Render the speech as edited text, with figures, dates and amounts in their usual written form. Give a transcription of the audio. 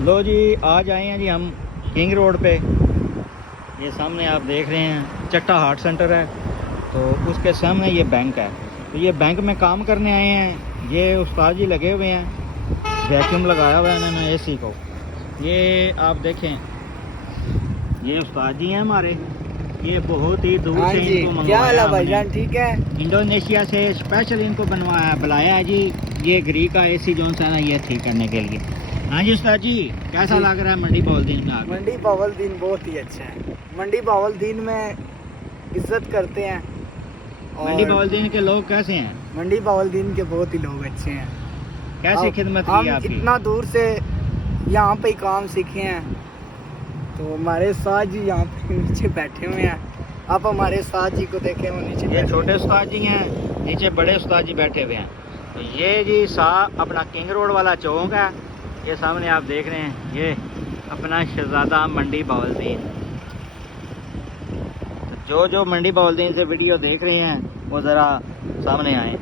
लो जी, आज आए हैं जी हम किंग रोड पे। ये सामने आप देख रहे हैं चट्टा हार्ट सेंटर है, तो उसके सामने ये बैंक है। तो ये बैंक में काम करने आए हैं। ये उस्ताद जी लगे हुए हैं, वैक्यूम लगाया हुआ है उन्होंने एसी को। ये आप देखें, ये उस्ताद जी हैं हमारे। ये बहुत ही दूर से इनको मंगवाया हमने, ठीक है। इंडोनेशिया से स्पेशल इनको बनवाया बुलाया है जी। ये ग्री का एसी जो है ना, ये ठीक करने के लिए। हाँ जी उस्ताद जी, कैसा लग रहा है मंडी बाउलदीन में आके? मंडी बाउलदीन बहुत ही अच्छा है। मंडी बाउलदीन में इज्जत करते हैं। मंडी बाउलदीन के लोग कैसे हैं? मंडी बाउलदीन के बहुत ही लोग अच्छे हैं। कैसी खिदमत की हम आपकी? इतना दूर से यहाँ पे ही काम सीखे हैं, तो हमारे साथ जी यहाँ पे नीचे बैठे हुए हैं। आप हमारे साथ जी को देखें, वो नीचे ये छोटे उस्ताद जी हैं, नीचे बड़े उस्ताद जी बैठे हुए हैं। तो ये जी अपना किंग रोड वाला चौक है। ये सामने आप देख रहे हैं, ये अपना शहजादा मंडी बाउलदीन। तो जो मंडी बाउलदीन से वीडियो देख रहे हैं वो ज़रा सामने आए।